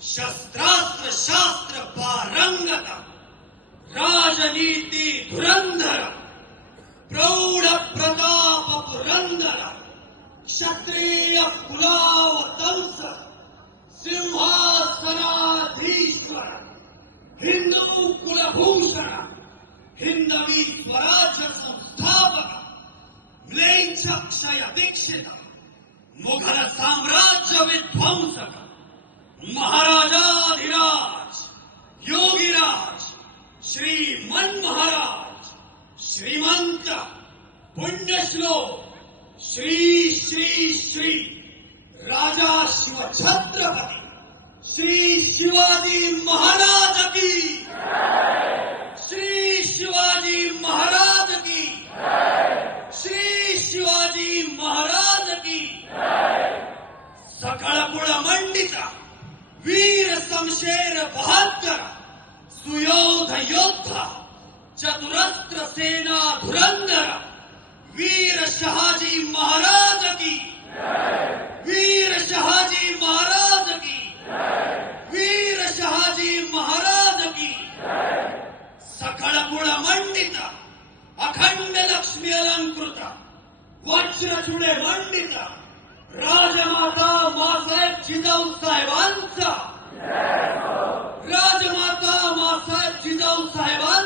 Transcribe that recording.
शस्त्रास्त्र शास्त्र पारंगत, राजनीती धुरंधर, प्रौढ प्रताप पुरंदर, क्षत्रिय कुलावतंस, सिंहासनाधीश्वर, हिंदू कुलभूषण, हिंदवी स्वराज्य संस्थापक, म्लेच्छक्षय दीक्षित, मुघल साम्राज्य विध्वंसक, महाराजाधिराज, योगीराज, श्रीमन महाराज, श्रीमंत, पुण्यश्लोक, श्री श्री श्री राजा शिव छत्रपती श्री शिवाजी महाराज की, श्री शिवाजी महाराज की, श्री शिवाजी महाराज की. सकळ कुळ मंडिता, वीर समशेर बहादर, सुयोध योद्धा, चतुरस्त्र सेना धुरंधर, वीर शहाजी महाराज की, वीर शहाजी महाराज की, वीर शहाजी महाराज की. सकळ कुळ मंडिता, अखंड लक्ष्मी अलंकृत, वज्रचूडे मंडिता, राजमाता मासाहेब जिजाऊ साहेबांचा, राजमाता मासाहेब जिजाऊ साहेबांचा